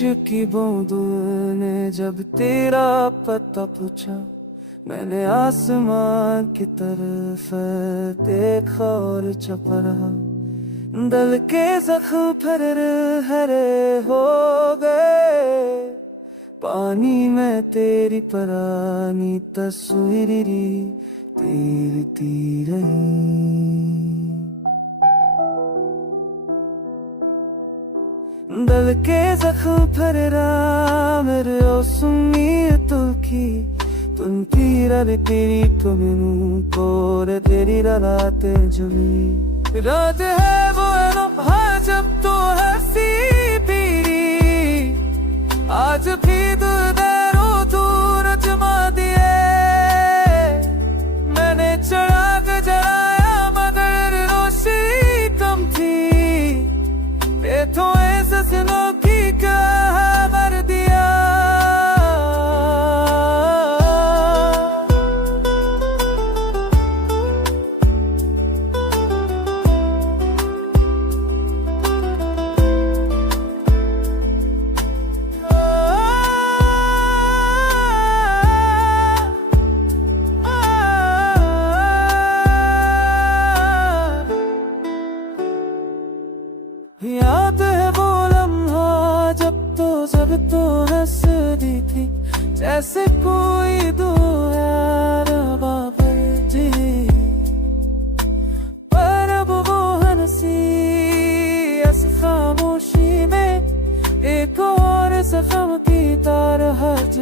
की बूंदों ने जब तेरा पता पूछा, मैंने आसमां की तरफ देखा और चुप रहा। दिल के जख्म फिर हरे हो गए, पानी में तेरी पुरानी तस्वीर तैरती रही। दिल के जख्म फिर मेरे उम्मीदों की तुम तीर तेरी तुम कोर तेरी रात जुमी रात है वो लम्हा जब तो हंसी पीरी, आज भी दूर दूर जमा दिए। मैंने चढ़ाक जलाया मगर रोशनी कम थी, बेथों ससनों की क्या भर दिया। याद है वो लम्हा जब तो हंस दी थी, जैसे कोई दुआ बाबर जी। पर अब वो हंसी इस खामोशी में एक और जख्म की तार हज